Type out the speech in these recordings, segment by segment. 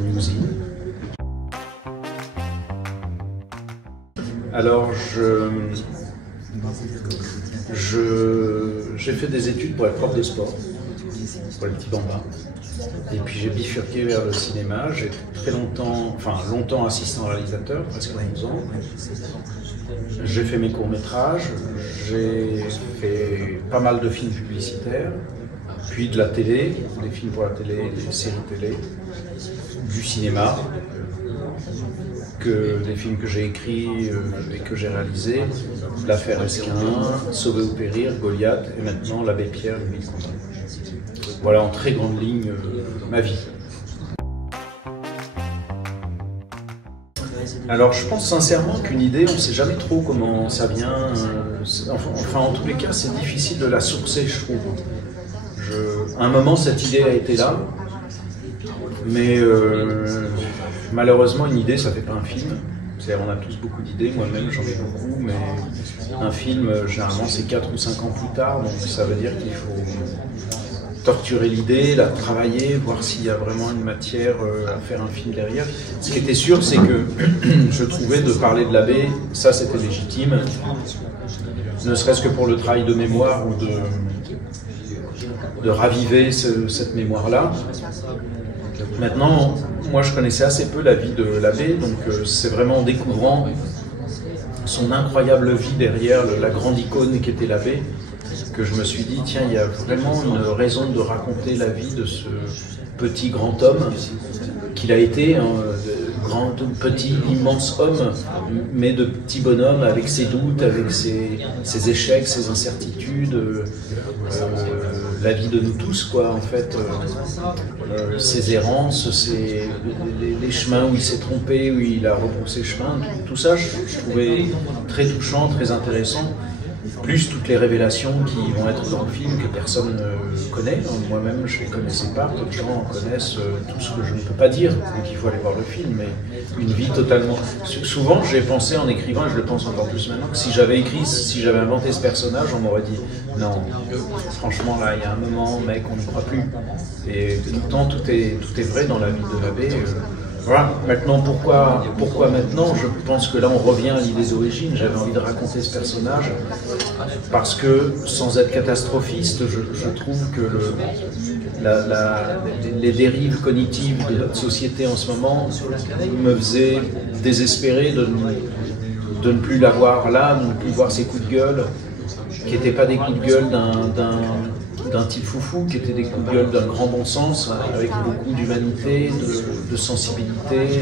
Newsy. Alors, j'ai fait des études pour être prof de sport, pour les petits bambins. Et puis j'ai bifurqué vers le cinéma. J'ai très longtemps, longtemps assistant réalisateur, presque 11 ans. J'ai fait mes courts-métrages, j'ai fait pas mal de films publicitaires, puis de la télé, des films pour la télé, des séries télé, du cinéma, des films que j'ai écrits et que j'ai réalisés, L'Affaire Esquin, Sauver ou Périr, Goliath et maintenant L'Abbé Pierre, une vie de combat. Voilà en très grande ligne ma vie. Alors je pense sincèrement qu'une idée, on ne sait jamais trop comment ça vient. Enfin en tous les cas, c'est difficile de la sourcer, je trouve. À un moment, cette idée a été là, mais malheureusement, une idée, ça ne fait pas un film. C'est-à-dire, on a tous beaucoup d'idées, moi-même j'en ai beaucoup, mais un film, généralement, c'est 4 ou 5 ans plus tard, donc ça veut dire qu'il faut torturer l'idée, la travailler, voir s'il y a vraiment une matière à faire un film derrière. Ce qui était sûr, c'est que je trouvais de parler de l'abbé, ça c'était légitime, ne serait-ce que pour le travail de mémoire ou de raviver cette mémoire-là. Maintenant, moi je connaissais assez peu la vie de l'abbé, donc c'est vraiment en découvrant son incroyable vie derrière la grande icône qui était l'abbé que je me suis dit, tiens, il y a vraiment une raison de raconter la vie de ce petit grand homme qu'il a été, petit, immense homme, mais de petit bonhomme avec ses doutes, avec ses échecs, ses incertitudes, la vie de nous tous, quoi, en fait, ses errances, les chemins où il s'est trompé, où il a rebroussé chemin, tout ça, je trouvais très touchant, très intéressant. Plus toutes les révélations qui vont être dans le film que personne ne connaît. Moi-même, je ne les connaissais pas. Peu de gens connaissent tout ce que je ne peux pas dire, donc il faut aller voir le film. Mais une vie totalement... Souvent, j'ai pensé en écrivant, et je le pense encore plus maintenant, que si j'avais inventé ce personnage, on m'aurait dit non, franchement, là, il y a un moment, mec, on n'y croit plus. Et pourtant, tout est vrai dans la vie de l'abbé. Voilà, maintenant pourquoi maintenant? Je pense que là on revient à l'idée d'origine. J'avais envie de raconter ce personnage parce que, sans être catastrophiste, je trouve que les dérives cognitives de notre société en ce moment me faisaient désespérer de ne plus l'avoir là, de ne plus voir ses coups de gueule, qui n'étaient pas des coups de gueule d'un type foufou, qui étaient des coups de gueule d'un grand bon sens, avec beaucoup d'humanité, de sensibilité.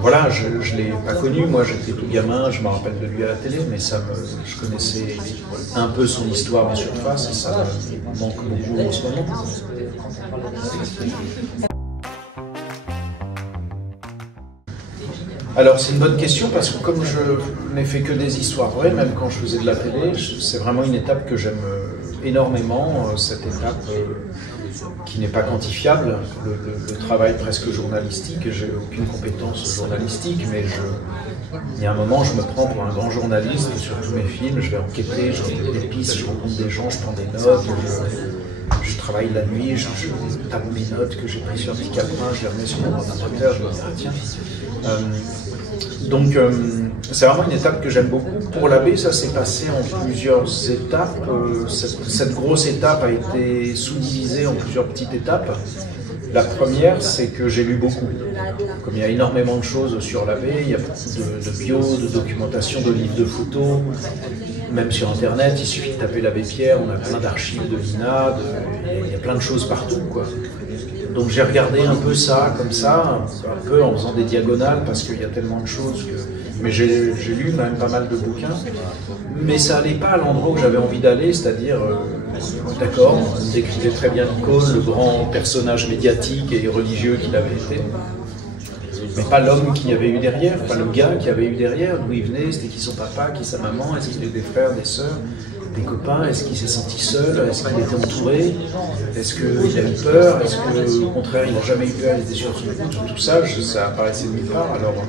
Voilà, je ne l'ai pas connu, moi j'étais tout gamin, je me rappelle de lui à la télé, mais je connaissais un peu son histoire en surface, et ça me manque beaucoup en ce moment. Alors c'est une bonne question parce que comme je n'ai fait que des histoires vraies, même quand je faisais de la télé, c'est vraiment une étape que j'aime énormément, cette étape qui n'est pas quantifiable, le travail presque journalistique. J'ai aucune compétence journalistique, mais il y a un moment je me prends pour un grand journaliste sur tous mes films, je vais enquêter, je rencontre des pistes, je rencontre des gens, je prends des notes, je travaille la nuit, je tape mes notes que j'ai prises sur un petit calepin, je les remets sur mon ordinateur, je me dis ah, tiens. Donc c'est vraiment une étape que j'aime beaucoup. Pour l'abbé, ça s'est passé en plusieurs étapes. Cette grosse étape a été sous-divisée en plusieurs petites étapes. La première, c'est que j'ai lu beaucoup. Comme il y a énormément de choses sur l'abbé, il y a beaucoup de bio, de documentation, de livres de photos, même sur Internet, il suffit de taper l'abbé Pierre, on a plein d'archives de l'INA, il y a plein de choses partout, quoi. Donc j'ai regardé un peu ça, comme ça, un peu en faisant des diagonales, parce qu'il y a tellement de choses que... Mais j'ai lu quand même pas mal de bouquins, mais ça n'allait pas à l'endroit où j'avais envie d'aller, c'est-à-dire, d'accord, on décrivait très bien l'icône, le grand personnage médiatique et religieux qu'il avait été, mais pas l'homme qu'il y avait eu derrière, pas le gars qu'il y avait eu derrière, d'où il venait, c'était qui son papa, qui sa maman, est-ce qu'il avait des frères, des sœurs, des copains, est-ce qu'il s'est senti seul, est-ce qu'il était entouré, est-ce qu'il a eu peur, est-ce qu'au contraire il n'a jamais eu peur, il était sur son coup, tout ça, ça apparaissait de nulle part, alors,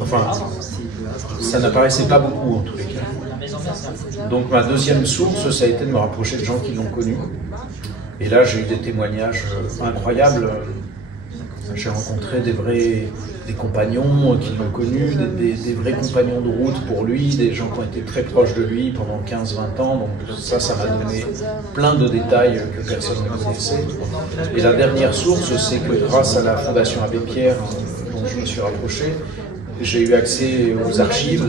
enfin, ça n'apparaissait pas beaucoup en tous les cas. Donc ma deuxième source, ça a été de me rapprocher de gens qui l'ont connu, et là j'ai eu des témoignages incroyables. J'ai rencontré des compagnons qui l'ont connu, des vrais compagnons de route pour lui, des gens qui ont été très proches de lui pendant 15-20 ans. Donc ça m'a donné plein de détails que personne ne connaissait. Et la dernière source, c'est que grâce à la Fondation Abbé Pierre, dont je me suis rapproché, j'ai eu accès aux archives,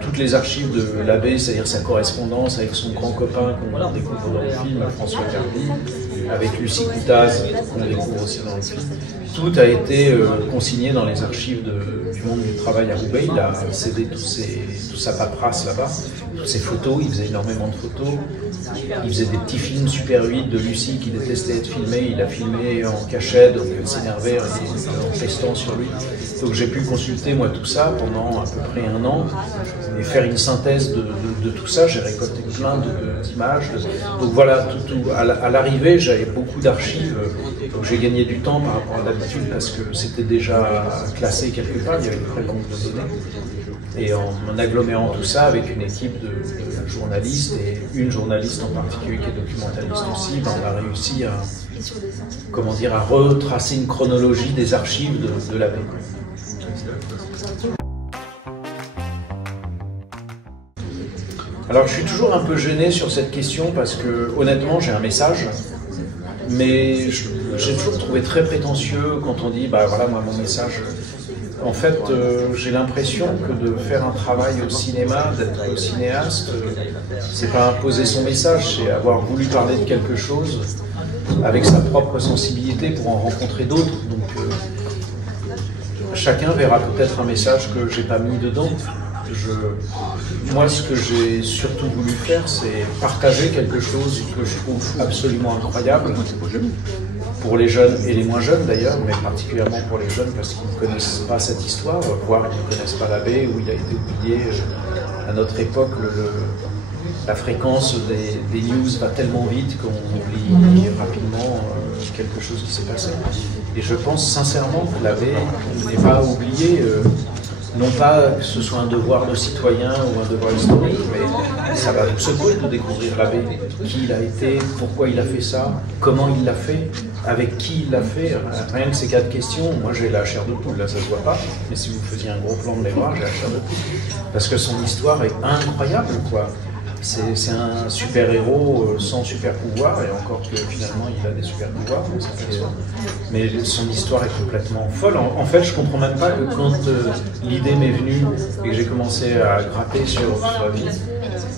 toutes les archives de l'abbé, c'est-à-dire sa correspondance avec son grand copain qu'on découvre dans le film, François Carby, avec Lucie Coutaz, qu'on découvre aussi dans le film. Tout a été consigné dans les archives du monde du travail à Roubaix. Il a cédé toute sa paperasse là-bas, toutes ses photos, il faisait énormément de photos. Il faisait des petits films super 8 de Lucie qui détestait être filmé, il a filmé en cachette, donc elle s'énervait en pestant sur lui. Donc j'ai pu consulter moi tout ça pendant à peu près 1 an et faire une synthèse de tout ça. J'ai récolté plein d'images. Donc voilà, à l'arrivée j'avais beaucoup d'archives, donc j'ai gagné du temps par rapport à d'habitude parce que c'était déjà classé quelque part, il y avait une vraie banque de données. Et en agglomération tout ça avec une équipe de journalistes et une journaliste en particulier qui est documentaliste aussi, on a réussi à retracer une chronologie des archives de l'abbé. Alors je suis toujours un peu gêné sur cette question parce que honnêtement j'ai un message, mais j'ai toujours trouvé très prétentieux quand on dit bah voilà moi mon message. En fait, j'ai l'impression que de faire un travail au cinéma, d'être cinéaste, c'est pas imposer son message, c'est avoir voulu parler de quelque chose avec sa propre sensibilité pour en rencontrer d'autres. Donc, chacun verra peut-être un message que j'ai pas mis dedans. Moi, ce que j'ai surtout voulu faire, c'est partager quelque chose que je trouve absolument incroyable. Pour les jeunes et les moins jeunes d'ailleurs, mais particulièrement pour les jeunes parce qu'ils ne connaissent pas cette histoire, voire ils ne connaissent pas l'abbé où il a été oublié. À notre époque, la fréquence des news va tellement vite qu'on oublie rapidement quelque chose qui s'est passé. Et je pense sincèrement que l'abbé n'est pas oublié, non pas que ce soit un devoir de citoyen ou un devoir historique, mais ça va vous secouer de découvrir l'abbé, qui il a été, pourquoi il a fait ça, comment il l'a fait, avec qui il l'a fait. Rien que ces 4 questions, moi j'ai la chair de poule, là ça se voit pas, mais si vous faisiez un gros plan de mémoire, j'ai la chair de poule. Parce que son histoire est incroyable, quoi. C'est un super-héros sans super-pouvoir, et encore que finalement il a des super-pouvoirs, on s'aperçoit. Mais son histoire est complètement folle. En fait, je comprends même pas que quand l'idée m'est venue et que j'ai commencé à gratter sur sa vie,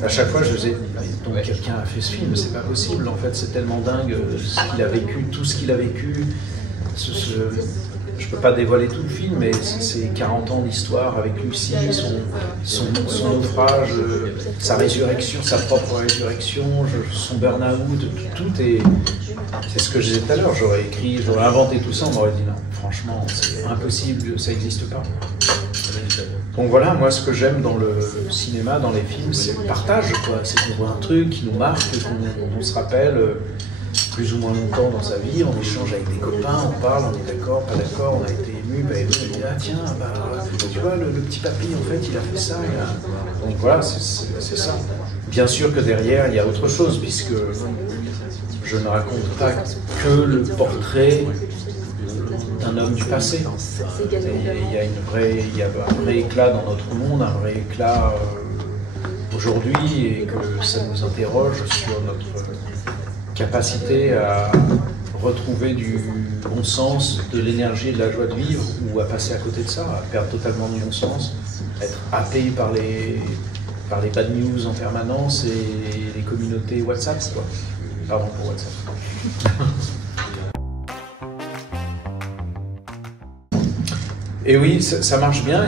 à chaque fois je me disais, donc quelqu'un a fait ce film, c'est pas possible, en fait c'est tellement dingue ce qu'il a vécu, tout ce qu'il a vécu. Je ne peux pas dévoiler tout le film, mais c'est 40 ans d'histoire avec Lucie, son naufrage, sa résurrection, sa propre résurrection, son burn-out, tout est... C'est ce que je disais tout à l'heure, j'aurais inventé tout ça, on m'aurait dit non, franchement, c'est impossible, ça n'existe pas. Donc voilà, moi ce que j'aime dans le cinéma, dans les films, c'est le partage, quoi. C'est qu'on voit un truc qui nous marque, qu'on se rappelle plus ou moins longtemps dans sa vie, on échange avec des copains, on parle, on est d'accord, pas d'accord, on a été ému, on dit ah tiens, tu vois le petit papy en fait il a fait ça, donc voilà, c'est ça. Bien sûr que derrière il y a autre chose, puisque je ne raconte pas que le portrait d'un homme du passé. Il y a un vrai éclat dans notre monde, un vrai éclat aujourd'hui, et que ça nous interroge sur notre capacité à retrouver du bon sens, de l'énergie et de la joie de vivre, ou à passer à côté de ça, à perdre totalement du bon sens, être happé par les bad news en permanence et les communautés WhatsApp, quoi. Pardon pour WhatsApp. Et oui, ça marche bien.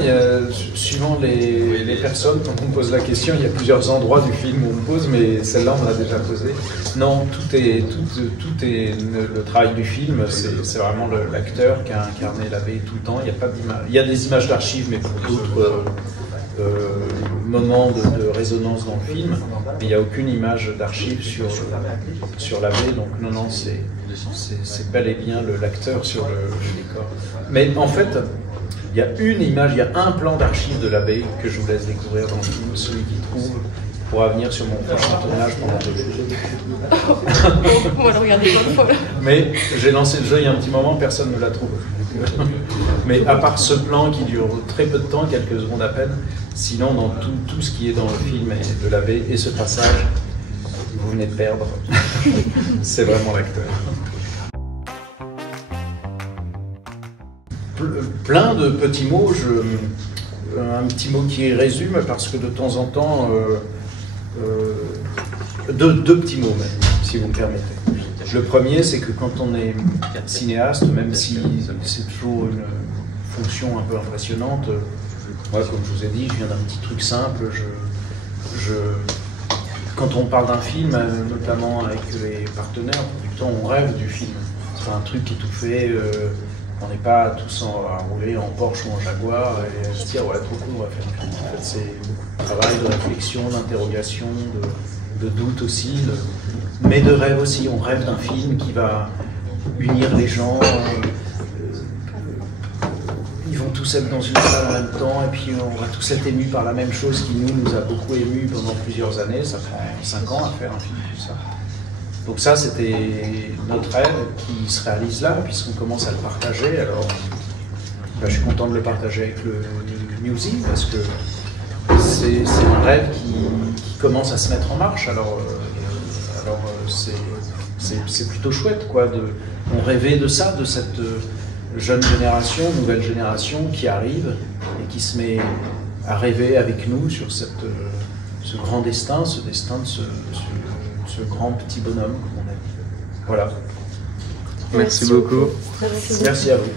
Suivant les personnes, quand on me pose la question, il y a plusieurs endroits du film où on me pose, mais celle-là, on l'a déjà posée. Non, tout est le travail du film, c'est vraiment l'acteur qui a incarné l'abbé tout le temps. Il n'y a pas d'image. Il y a des images d'archives, mais pour d'autres moments de résonance dans le film, mais il n'y a aucune image d'archive sur l'abbé. Donc non, c'est bel et bien l'acteur sur le décor. Mais en fait, il y a une image, il y a un plan d'archives de l'abbé que je vous laisse découvrir dans le film, celui qui trouve pourra venir sur mon prochain tournage pendant 2 jours. On va le regarder une fois. Mais j'ai lancé le jeu il y a un petit moment, personne ne l'a trouvé. Mais à part ce plan qui dure très peu de temps, quelques secondes à peine, sinon dans tout ce qui est dans le film et de l'abbé et ce passage, vous venez de perdre. C'est vraiment l'acteur. Plein de petits mots, un petit mot qui résume, parce que de temps en temps, deux petits mots même, si vous me permettez. Le premier, c'est que quand on est cinéaste, même si c'est toujours une fonction un peu impressionnante, moi, comme je vous ai dit, je viens d'un petit truc simple. Quand on parle d'un film, notamment avec les partenaires, du temps, on rêve du film. C'est pas un truc qui est tout fait. On n'est pas tous à rouler en Porsche ou en Jaguar et à se dire ouais, trop cool, on va faire un film. En fait, c'est beaucoup de travail, de réflexion, d'interrogation, de doute aussi, mais de rêve aussi. On rêve d'un film qui va unir les gens. Ils vont tous être dans une salle en même temps et puis on va tous être émus par la même chose qui nous a beaucoup émus pendant plusieurs années. Ça prend 5 ans à faire un film comme ça. Donc ça, c'était notre rêve qui se réalise là, puisqu'on commence à le partager. Alors, je suis content de le partager avec le Newsy, parce que c'est un rêve qui commence à se mettre en marche. Alors c'est plutôt chouette, quoi. On rêvait de ça, de cette jeune génération, nouvelle génération qui arrive et qui se met à rêver avec nous sur ce grand destin, ce destin de ce grand petit bonhomme, comme on a dit. Voilà. Merci beaucoup. Merci à vous.